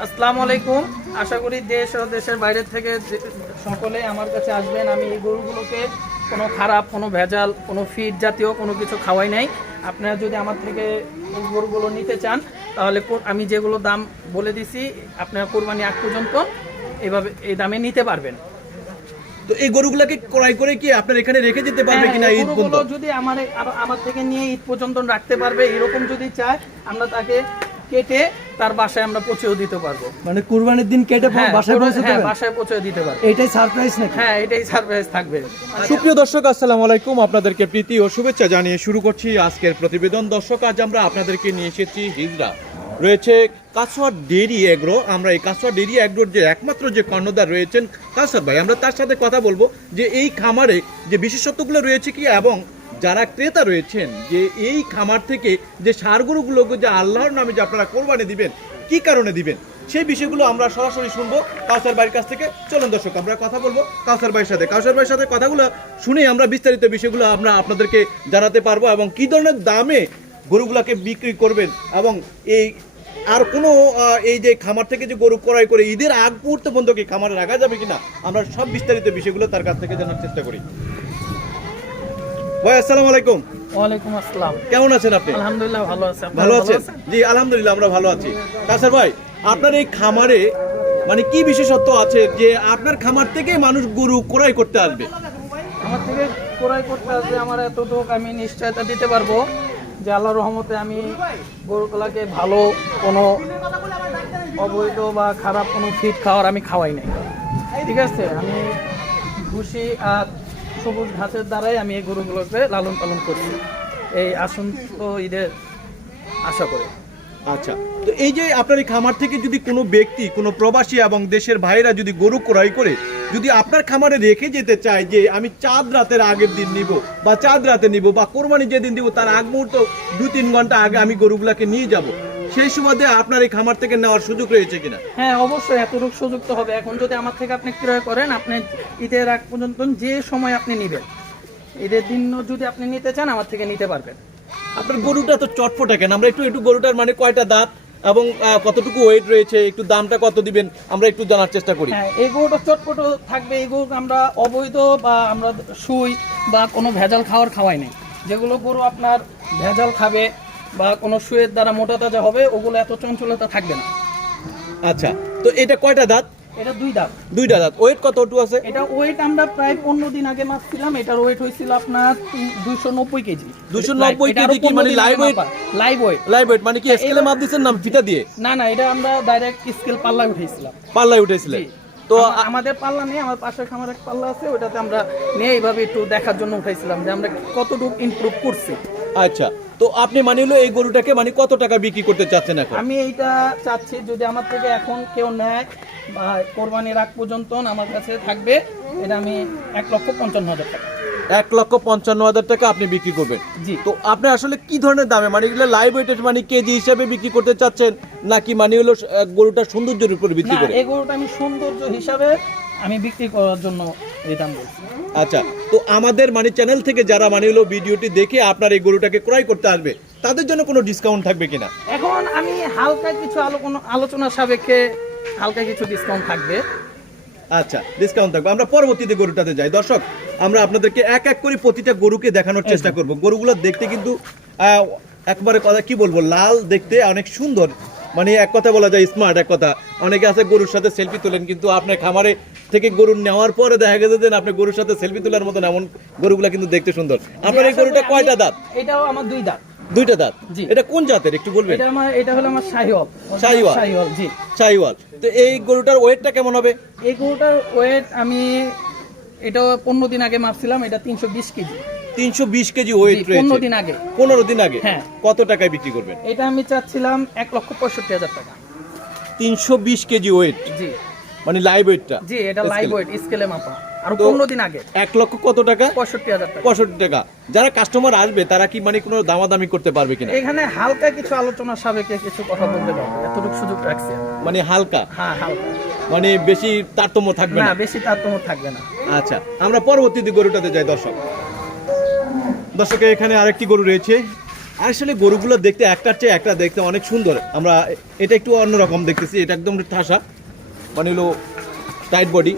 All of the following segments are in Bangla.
আসসালামু আলাইকুম। আশা করি দেশ ও দেশের বাইরে থেকে সকলে আমার কাছে আসবেন। আমি এই গরুগুলোকে কোনো খারাপ, কোনো ভেজাল, কোনো ফিড জাতীয় কোনো কিছু খাওয়াই নাই। আপনারা যদি আমার থেকে এই গরুগুলো নিতে চান তাহলে আমি যেগুলো দাম বলে দিছি আপনারা কোরবানি আগ পর্যন্ত এইভাবে এই দামে নিতে পারবেন। তো এই গরুগুলোকে ক্রয় করে কি আপনার এখানে রেখে যেতে পারবে কিনা? ঈদ পর্যন্ত যদি আমার থেকে নিয়ে ঈদ পর্যন্ত রাখতে পারবে এরকম যদি চায় আমরা তাকে কেটে তার বাসায় আমরা পৌঁছেও দিতে পারবো। মানে কুরবানির দিন কেটে বাসায় পৌঁছে দেবেন? বাসায় পৌঁছে দিতে পারবো। এইটাই সারপ্রাইজ নাকি? হ্যাঁ, এটাই সারপ্রাইজ থাকবে। সুপ্রিয় দর্শক, আসসালামু আলাইকুম। আপনাদেরকে প্রীতি ও শুভেচ্ছা জানিয়ে শুরু করছি আজকের প্রতিবেদন। দর্শক, আজ আমরা আপনাদেরকে নিয়ে এসেছি হিজড়া রয়েছে কাছোয়া ডেইরি এগ্রো। আমরা এই কাছোয়া ডেইরি এগ্রোর যে একমাত্র যে কর্ণধার রয়েছেন কাউসার ভাই, আমরা তার সাথে কথা বলবো যে এই খামারে যে বিশেষত্বগুলো রয়েছে কি, এবং যারা ক্রেতা রয়েছেন যে এই খামার থেকে যে ষাঁড় গরুগুলোকে যে আল্লাহর নামে যে আপনারা কোরবানি দিবেন, কি কারণে দিবেন, সেই বিষয়গুলো আমরা সরাসরি শুনবো কাউসার ভাইয়ের কাছ থেকে। চলুন দর্শক, আমরা কথা বলবো কাউসার ভাইয়ের সাথে। কাউসার ভাইয়ের সাথে কথাগুলো শুনে আমরা বিস্তারিত বিষয়গুলো আমরা আপনাদেরকে জানাতে পারবো, এবং কি ধরনের দামে গরুগুলোকে বিক্রি করবেন, এবং এই আর কোনো এই যে খামার থেকে যে গরু ক্রয় করে ঈদের আগ মুহূর্ত পর্যন্ত কি খামারে রাখা যাবে কিনা, আমরা সব বিস্তারিত বিষয়গুলো তার কাছ থেকে জানার চেষ্টা করি। ভাই আসসালামু আলাইকুম। ওয়ালাইকুম আসসালাম। কেমন আছেন আপনি? আলহামদুলিল্লাহ ভালো আছি। ভালো আছেন? জি আলহামদুলিল্লাহ আমরা ভালো আছি। কাউসার ভাই, আপনার এই খামারে মানে কি বিশেষত্ব আছে যে আপনার খামার থেকে মানুষ গরু ক্রয় করতে আসবে? আমার থেকে ক্রয় করতে আসবে, আমার এতটুকু আমি নিশ্চয়তা দিতে পারবো যে আল্লাহর রহমতে আমি গরুগুলাকে ভালো কোনো অবৈধ বা খারাপ কোনো ফিড খাওয়ার আমি খাওয়াই নাই। ঠিক আছে, আমি ভুসি আর সবুজ ঘাসের দ্বারাই আমি এই গরুগুলোকে লালন পালন করি এই আসন্ত ঈদের আশা করে। আচ্ছা, তো এই যে আপনার এই খামার থেকে যদি কোনো ব্যক্তি, কোনো প্রবাসী এবং দেশের ভাইরা যদি গরু ক্রয় করে যদি আপনার খামারে রেখে যেতে চায় যে আমি চাঁদ রাতের আগের দিন নিব বা চাঁদ রাতে নিব বা কোরবানি যেদিন দিব তার আগ মুহূর্ত 2-3 ঘন্টা আগে আমি গরুগুলাকে নিয়ে যাব, সেই সুবাদে আপনার এই খামার থেকে নেওয়ার সুযোগ রয়েছে কিনা? হ্যাঁ, অবশ্যই এতটুকু সুযোগ তো হবে। এখন যদি আমার থেকে আপনি ক্রয় করেন, আপনি ঈদের আগ পর্যন্ত যে সময় আপনি নেবেন, ঈদের দিন যদি আপনি নিতে চান আমার থেকে নিতে পারবেন। আপনার গরুটা তো চটপটা কেন? আমরা একটু গরুটার মানে কয়টা দাঁত এবং কতটুকু ওয়েট রয়েছে, একটু দামটা কত দিবেন আমরা একটু জানার চেষ্টা করি। হ্যাঁ, এই গরুটা চটপট থাকবে। এই গরু আমরা অবৈধ বা আমরা সুই বা কোনো ভেজাল খাওয়াই নাই। যেগুলো গরু আপনার ভেজাল খাবে বা কোনো সুয়ের দ্বারা মোটা তাজা হবে, ওগুলো এত চঞ্চলতা থাকবে না। আচ্ছা, তো এটা কয়টা দাঁত? এটা 2 দাঁত। 2টা দাঁত। ওয়েট কতটুকু আছে? এটা ওয়েট আমরা প্রায় 15 দিন আগে মাপছিলাম। এটার ওয়েট হয়েছিল আপনার 290 কেজি। 290 কেজি কি মানে live weight? Live weight. Live weight মানে কি স্কেলে মাপ দিছেন না ফিতা দিয়ে? না, এটা আমরা ডাইরেক্ট স্কেল পাল্লায় উঠাইছিলাম। পাল্লায় উঠেছিলেন? তো আমাদের পাল্লা নেই, আমার পাশের খামার এক পাল্লা আছে, ওটাতে আমরা নিয়ে এইভাবে একটু দেখার জন্য উঠাইছিলাম যে আমরা কতটুকু ইমপ্রুভ করছি। আচ্ছা, তো আপনি মানে হলো এই গরুটাকে মানে কত টাকা বিক্রি করতে চাচ্ছেন এখন? আমি এইটা চাচ্ছি যদি আমার থেকে এখন কেউ নেয় বা কোরবানির আগ পর্যন্ত আমার কাছে থাকবে, এটা আমি 1,55,000 টাকা। 1,55,000 টাকা আপনি বিক্রি করবেন? জি। তো আপনি আসলে কি ধরনের দামে মানে এগুলো লাইভ ওয়েটের মানে কেজি হিসাবে বিক্রি করতে চাচ্ছেন নাকি মানে হলো গরুটার সৌন্দর্যের উপর ভিত্তি করে? এই গরুটা আমি সৌন্দর্য হিসাবে আমি বিক্রি করার জন্য এই দাম বলছি। আচ্ছা, তো আমাদের মানে চ্যানেল থেকে যারা মানে হলো ভিডিওটি দেখে আপনার এই গরুটাকে ক্রয় করতে আসবে তাদের জন্য কোনো ডিসকাউন্ট থাকবে কিনা? এখন আমি হালকা কিছু আলোচনা সাপেক্ষে হালকা কিছু ডিসকাউন্ট থাকবে। আচ্ছা, ডিসকাউন্ট থাকবে। আমরা পরবর্তীতে গরুটাতে যাই। দর্শক, আমরা আপনাদেরকে এক এক করে প্রতিটা গরুকে দেখানোর চেষ্টা করব। গরুগুলো দেখতে কিন্তু একবারে কথা কি বলবো, লাল দেখতে, অনেক সুন্দর, মানে এক কথা বলা যায় স্মার্ট। এক কথা, অনেকে আছে গরুর সাথে সেলফি তোলেন, কিন্তু আপনার খামারে থেকে গরু নেওয়ার পরে দেখা গেছে যে আপনি গরুর সাথে সেলফি তোলার মতন এমন গরুগুলা কিন্তু দেখতে সুন্দর। আপনার এই গরুটা কয়টা দাঁত? এটাও আমার 2 দাঁত। 2টা দাঁত। জি। এটা কোন জাতের একটু বলবেন? এটা হলো আমার শাহিওয়াল। শাহিওয়াল। জি, শাহিওয়াল। তো এই গরুটার ওয়েটটা কেমন হবে? এই গরুটার ওয়েট আমি এটা 15 দিন আগে মাপছিলাম, এটা 320 কেজি। 320 কেজি ওয়েট রয়েছে 15 দিন আগে। 15 দিন আগে? হ্যাঁ। কত টাকায় বিক্রি করবেন? এটা আমি চাচ্ছিলাম 1,65,000 টাকা। 320 কেজি ওয়েট? জি। মানে লাইভ ওয়েটটা? জি, এটা লাইভ ওয়েট স্কেলে মাপা। আর 15 দিন আগে। 1 লক্ষ কত টাকা? 65,000 টাকা। 65 টাকা। যারা কাস্টমার আসবে তারা কি মানে কোনো দামাদামি করতে পারবে কিনা? এখানে হালকা কিছু আলোচনা সাপেক্ষে কিছু কথা বলতে পারবো, এতটুকু সুযোগ রাখছি। মানে হালকা? হ্যাঁ, হালকা। মানে বেশি তারতম্য থাকবে না? না, বেশি তারতম্য থাকবে না। আচ্ছা, আমরা পরবর্তীতে গরুটাতে যাই। দর্শক, এখানে আরেকটি গরু রয়েছে। আসলে গরুগুলো দেখতে একটার চেয়ে একটা দেখতে অনেক সুন্দর। আমরা এটা একটু অন্যরকম দেখতেছি, এটা একদম ঠাসা, মানে হলো টাইট বডি।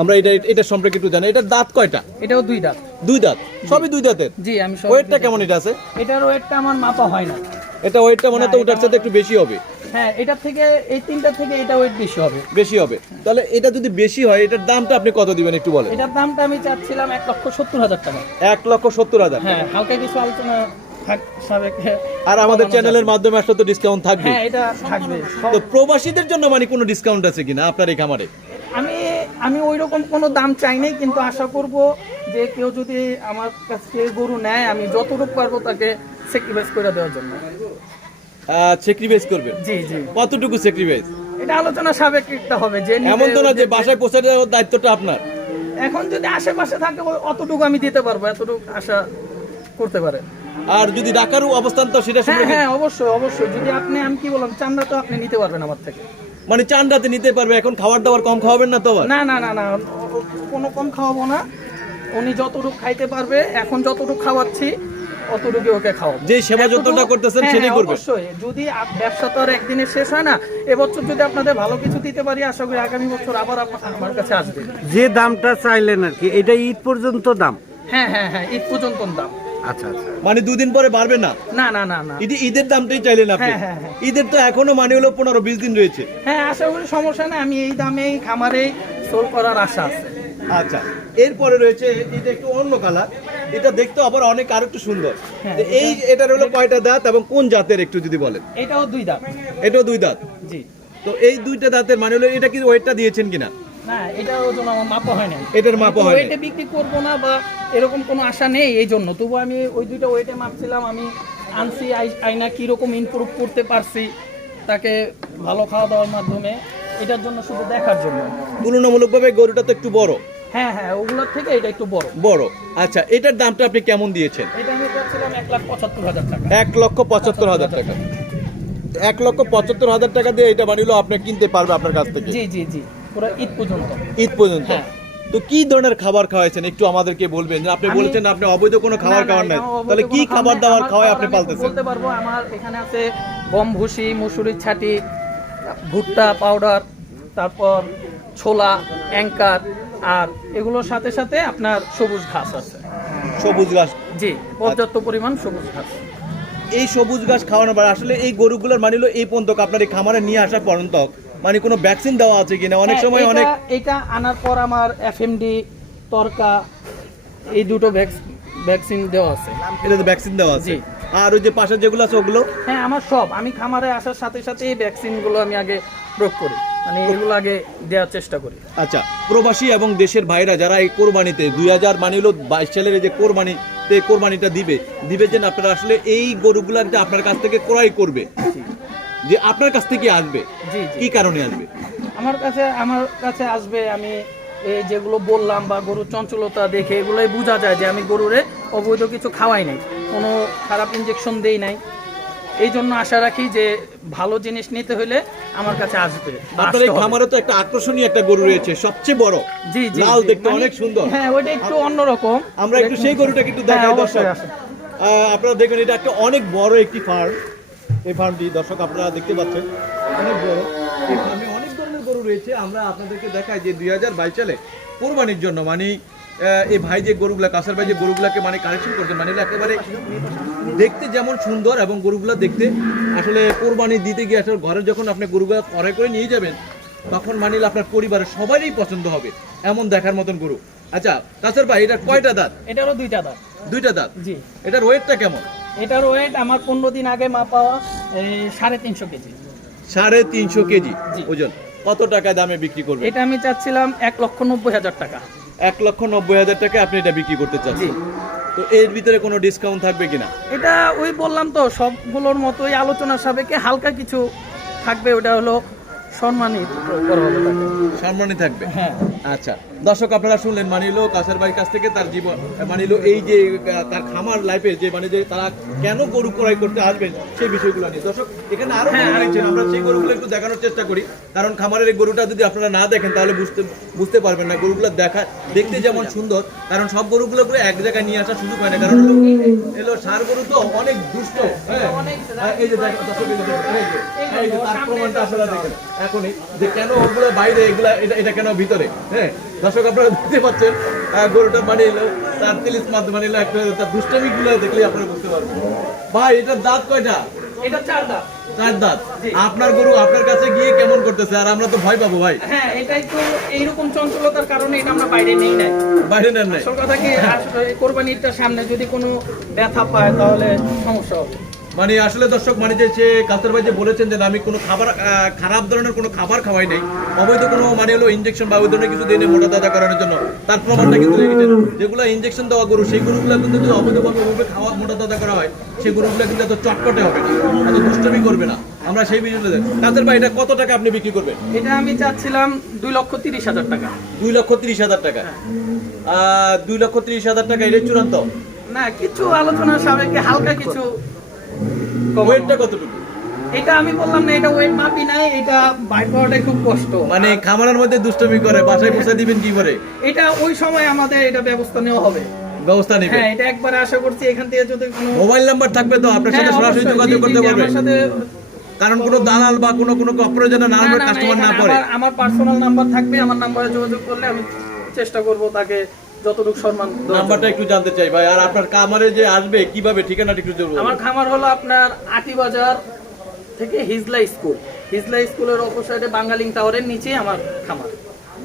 আমরা এটা সম্পর্কে একটু জানি। এটার দাঁত কয়টা? এটাও 2 দাঁত। 2 দাঁত, সবই 2 দাঁতের। জি, আমি সব। ওয়েটটা কেমন এটা আছে? এটার ওয়েটটা আমার মাপা হয় না। এটা ওয়েটটা মনে তো ওটার সাথে একটু বেশি হবে। হ্যাঁ, এটা থেকে এই 3টা থেকে এটা ওয়েট বেশি হবে। বেশি হবে। তাহলে এটা যদি বেশি হয়, এটার দামটা আপনি কত দিবেন একটু বলেন? এটার দামটা আমি চাচ্ছিলাম 1,70,000 টাকা। 1,70,000। হ্যাঁ, হালকা কিছু আলোচনা সাবেক। আর আমাদের চ্যানেলের মাধ্যমে আসলে তো ডিসকাউন্ট থাকবে। হ্যাঁ, এটা থাকবে। তো প্রবাসীদের জন্য মানে কোনো ডিসকাউন্ট আছে কিনা আপনার এই খামারে? আমি ওই রকম কোনো দাম চাই নাই, কিন্তু আশা করব যে কেউ যদি আমার কাছে গরু নেয়, আমি যতটুকু পারবো তাকে স্যাক্রিফাইস করে দেওয়ার জন্য। স্যাক্রিফাইস করবেন? জি জি। কতটুকু স্যাক্রিফাইস? এটা আলোচনা সাপেক্ষে হবে। যে এমন তো না যে বাসায় পৌঁছে দেওয়ার দায়িত্বটা আপনার। এখন যদি আশেপাশে থাকে অতটুকু আমি দিতে পারবো, এতটুকু আশা করতে পারে। আর যদি ঢাকারও অবস্থান তো সেটা হ্যাঁ হ্যাঁ, অবশ্যই অবশ্যই। যদি আমি কি বললাম, চান্দা তো আপনি নিতে পারবেন আমার থেকে। মানে চান্দাতে নিতে পারবে। এখন খাবার দাবার কম খাওয়াবেন না তো? না না না না, কোনো কম খাওয়াবো না। উনি যতটুকু খাইতে পারবে, এখন যতটুকু খাওয়াচ্ছি অতটুকু ওকে খাওয়াবো। যে সেবা যত্নটা করতেছেন সেটাই করবেন। অবশ্যই। যদি ব্যবসা তো আর একদিনে শেষ হয় না। এবছর যদি আপনাদের ভালো কিছু দিতে পারি, আশা করি আগামী বছর আবার আমার কাছে আসবে। যে দামটা চাইলেন আর কি, এটা ঈদ পর্যন্ত দাম? হ্যাঁ হ্যাঁ হ্যাঁ, ঈদ পর্যন্ত দাম। আচ্ছা আচ্ছা। মানে 2 দিন পরে বাড়বে না? না না না না, ঈদের দামটাই চাইলেন আপনি? হ্যাঁ, হ্যাঁ, হ্যাঁ। ঈদের তো এখনো মানে হলো 15-20 দিন রয়েছে। হ্যাঁ, আশা করি সমস্যা নেই। আমি এই দামেই খামারেই সোল করার আশা আছে। আচ্ছা, এরপরে রয়েছে এটা একটু অন্য কালার। এটা দেখতে আবার অনেক আর একটু সুন্দর। হ্যাঁ, তো এটার হলো কয়টা দাঁত এবং কোন জাতের একটু যদি বলেন? এটাও 2 দাঁত। এটাও 2 দাঁত। জি। তো এই 2টা দাঁতের মানে হলো এটা কি ওয়েটটা দিয়েছেন কিনা? না, এটার ওজন আমার মাপা হয় না। এটার মাপা হয় না। ওয়েটে বিক্রি করব না বা এরকম কোনো আশা নেই, এই জন্য। তবু আমি ওই 2টা ওয়েটে মাপছিলাম। আমি আনছি আইনা কিরকম ইমপ্রুভ করতে পারছি তাকে ভালো খাওয়া দাওয়ার মাধ্যমে, এটার জন্য, শুধু দেখার জন্য। তুলনামূলকভাবে গরুটা তো একটু বড়। হ্যাঁ হ্যাঁ, ওগুলোর থেকে এটা একটু বড়। বড়। আচ্ছা, এটার দামটা আপনি কেমন দিয়েছেন? এটা আমি চাচ্ছিলাম 1,75,000 টাকা। 1,75,000 টাকা। 1,75,000 টাকা দিয়ে এটা মানে হলো আপনি কিনতে পারবে আপনার কাছ থেকে? জি জি জি, পুরো ঈদ পর্যন্ত। ঈদ পর্যন্ত? হ্যাঁ। তো কি ধরনের খাবার খাওয়াইছেন একটু আমাদেরকে বলবেন? আপনি বলেছেন আপনি অবৈধ কোনো খাবার খাওয়ার নাই, তাহলে কি খাবার দাবার খাওয়ায় আপনি পালতেছেন? বলতে পারবো। আমার এখানে আছে গম ভুসি, মুসুরির ছাটি, ভুট্টা পাউডার, তারপর ছোলা, অ্যাঙ্কার, আর এগুলোর সাথে সাথে আপনার সবুজ ঘাস আছে। সবুজ ঘাস? জি, পর্যাপ্ত পরিমাণ সবুজ ঘাস। এই সবুজ ঘাস খাওয়ানোর পর আসলে এই গরুগুলোর মানে হলো এই পর্যন্ত আপনার এই খামারে নিয়ে আসা পর্যন্ত মানে কোনো ভ্যাকসিন দেওয়া আছে কিনা? অনেক সময় অনেক এটা আনার পর আমার এফএমডি, তরকা, এই দুটো ভ্যাকসিন দেওয়া আছে। এটাতে ভ্যাকসিন দেওয়া আছে? জি। আর ওই যে পাশে যেগুলো আছে ওগুলো? হ্যাঁ, আমার সব। আমি খামারে আসার সাথে সাথে এই ভ্যাকসিনগুলো আমি আগে প্রয়োগ করি, মানে এগুলো আগে দেওয়ার চেষ্টা করি। আচ্ছা, প্রবাসী এবং দেশের ভাইরা যারা এই কোরবানিতে 2000 মানে হলো 22 সালের যে কোরবানিটা দিবে যে আপনারা আসলে এই গরুগুলা যে আপনার কাছ থেকে ক্রয় করবে, যে আপনার কাছ থেকে আসবে, জি জি। কি কারণে আসবে আমার কাছে আসবে? আমি এই যেগুলো বললাম বা গরুর চঞ্চলতা দেখে এগুলোই বোঝা যায় যে আমি গরুরে অবৈধ কিছু খাওয়াই নাই, কোনো খারাপ ইনজেকশন দেই নাই। এই জন্য আশা রাখি যে ভালো জিনিস নিতে হলে আমার কাছে আসবে। আপনার এই খামারে তো একটা আকর্ষণীয় একটা গরু রয়েছে, সবচেয়ে বড়। জি জি, লাল, দেখতে মানে অনেক সুন্দর। হ্যাঁ, ওইটা একটু অন্যরকম। আমরা একটু সেই গরুটাকে একটু দেখাই দর্শক। আপনারা দেখবেন এটা একটা অনেক বড় একটি ফার্ম। এই ফার্মটি দর্শক আপনারা দেখতে পাচ্ছেন অনেক বড়। এই ফার্মে অনেক ধরনের গরু রয়েছে। আমরা আপনাদেরকে দেখাই যে 2022 সালে কোরবানির জন্য মানে এই ভাই যে গরুগুলা, কাসার ভাই যে গরুগুলাকে মানে কালেকশন করছেন, মানে একেবারে দেখতে যেমন সুন্দর এবং গরুগুলা দেখতে আসলে কোরবানি দিতে গিয়ে আসলে ঘরে যখন আপনি গরুগুলা ক্রয় করে নিয়ে যাবেন তখন মানে আপনার পরিবারের সবারই পছন্দ হবে এমন দেখার মতন গরু। আচ্ছা কাসার ভাই, এটা কয়টা দাঁত? এটা হলো 2টা দাঁত। 2টা দাঁত? জি। এটার ওয়েটটা কেমন? এটার ওয়েট আমার 15 দিন আগে মাপা 350 কেজি। 350 কেজি জি। ওজন। কত টাকা দামে বিক্রি করবেন? এটা আমি চাচ্ছিলাম 1,90,000 টাকা। 1,90,000 টাকা আপনি এটা বিক্রি করতে চাচ্ছেন? তো এর ভিতরে কোনো ডিসকাউন্ট থাকবে কিনা? এটা ওই বললাম তো, সবগুলোর মতোই আলোচনার সাপেক্ষে হালকা কিছু থাকবে। ওটা হলো সম্মানিত করা হবে তাকে। সম্মানই থাকবে। হ্যাঁ আচ্ছা দর্শক আপনারা শুনলেন মানিলো কাসার ভাইয়ের কাছ থেকে তার জীবন মানিলো এই যে তার খামার লাইফে যে মানে যে তারা কেন গরু ক্রয় করতে আসবেন সেই বিষয়গুলো নিয়ে। দর্শক এখানে আরো গরু রয়েছে, আমরা সেই গরুগুলো একটু দেখানোর চেষ্টা করি, কারণ খামারের এই গরুটা যদি আপনারা না দেখেন তাহলে বুঝতে পারবেন না। গরুগুলো দেখতে যেমন সুন্দর, কারণ সব গরুগুলো করে এক জায়গায় নিয়ে আসার সুযোগ হয় না, কারণ এলো ষাঁড় গরু তো অনেক দুষ্ট। হ্যাঁ এই যে দর্শক এই যে তার প্রমাণটা আপনারা দেখেন এখনই যে কেন ওগুলো বাইরে এগুলা এটা কেন ভিতরে। হ্যাঁ দর্শক আপনারা দেখতে পাচ্ছেন গরুটা বানিয়ে তার তিলিস মাধ্যমে বানিয়ে একটা তার দুষ্টামি গুলো দেখলে আপনারা বুঝতে পারবেন। ভাই এটার দাঁত কয়টা? এটা 4 দাঁত। 4 দাঁত। আপনার গরু আপনার কাছে গিয়ে কেমন করতেছে? আর আমরা তো ভয় পাবো ভাই। হ্যাঁ এটাই তো এইরকম চঞ্চলতার কারণে এটা আমরা বাইরে নেই নাই। বাইরে নেন নাই। আসল কথা কি কোরবানিটা সামনে যদি কোনো ব্যথা পায় তাহলে সমস্যা হবে। মানে আসলে দর্শক মানে যে সে কাস্তার ভাই যে বলেছেন যে আমি কোনো খাবার খারাপ ধরনের কোনো খাবার খাওয়াই নাই, অবৈধ কোনো মানে হলো ইনজেকশন বা ওই ধরনের কিছু দিয়ে নেই মোটা তাজা করানোর জন্য, তার প্রমাণটা কিন্তু রেখেছেন। যেগুলো ইনজেকশন দেওয়া গরু সেই গরুগুলো কিন্তু যদি অবৈধভাবে ওইভাবে খাওয়া মোটা তাজা করা হয় সেই গরুগুলো কিন্তু এত চটপটে হবে না, এত দুষ্টমি করবে না। আমরা সেই বিষয়টা দেখ কাস্তার ভাই এটা কত টাকা আপনি বিক্রি করবেন? এটা আমি চাচ্ছিলাম 2,30,000 টাকা। 2,30,000 টাকা। 2,30,000 টাকা এটা চূড়ান্ত না, কিছু আলোচনা সাপেক্ষে হালকা কিছু ওয়েটটা কতটুকু? এটা আমি বললাম না, এটা ওয়েট মাপি নাই, এটা বাই পাওয়াটাই খুব কষ্ট। মানে খামারের মধ্যে দুষ্টমি করে বাসায় পৌঁছে দিবেন কি করে? এটা ওই সময় আমাদের এটা ব্যবস্থা নেওয়া হবে, ব্যবস্থা নেবে। হ্যাঁ এটা একবারে আশা করছি এখান থেকে যদি কোনো মোবাইল নাম্বার থাকবে তো আপনার সাথে হ্যাঁ, সরাসরি অবশ্যই, যোগাযোগ জি, করতে জি, পারবে, আমার সাথে কারণ কোনো দালাল বা কোনো অপ্রয়োজনীয় না, নাম্বার না, না, কাস্টমার না এখানে পড়ে। আমার পার্সোনাল নাম্বার থাকবে, আমার নাম্বারে যোগাযোগ করলে আমি চেষ্টা করব তাকে যতটুকু সম্মান দেওয়ার জন্য। নাম্বারটা একটু জানতে চাই ভাই। আর আপনার খামারে যে আসবে কিভাবে, ঠিকানাটা একটু জরুরি। আমার খামার হলো আপনার আটিবাজার থেকে হিজলা স্কুলের অপোজিটে বাঙ্গালিং টাওয়ারের নিচে আমার খামার।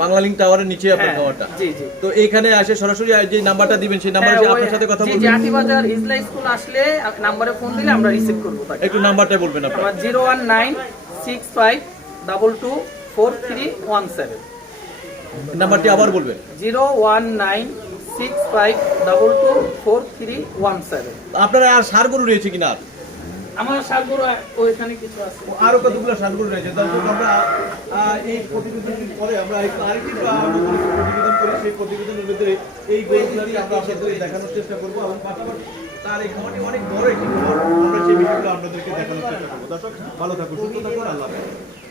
বাংলালিংক টাওয়ারের নিচে আপনার হ্যাঁ, খামারটা। জি জি। তো এইখানে আসে সরাসরি যে নাম্বারটা দিবেন সেই নাম্বারে হ্যাঁ, আপনার সাথে কথা জি, জি, বলবেন। আটিবাজার হিজলা স্কুল আসলে নাম্বারে ফোন দিলে আমরা রিসিভ করব তাকে। একটু নাম্বারটা বলবেন আপনার। আমার 01965224317। নাম্বারটি আবার বলবেন। 01965224317। আপনার আর ষাঁড় গরু রয়েছে কিনা? আর আমার সারগুলো ওইখানে কিছু আছে। আরো কতগুলো ষাঁড় গরু রয়েছে। দর্শক আমরা এই প্রতিবেদনের পরে আমরা আরেকটি প্রতিবেদন করি, সেই প্রতিবেদনের ভিতরে এই গরুগুলি আমরা আপনাদের দেখানোর চেষ্টা করবো, এবং পাশাপাশি তার এই খামারটি অনেক বড় একটি খামার, আমরা সেই বিষয়গুলো আপনাদেরকে দেখানোর চেষ্টা করবো। দর্শক ভালো থাকুন, সুস্থ থাকুন, আল্লাহ হাফেজ।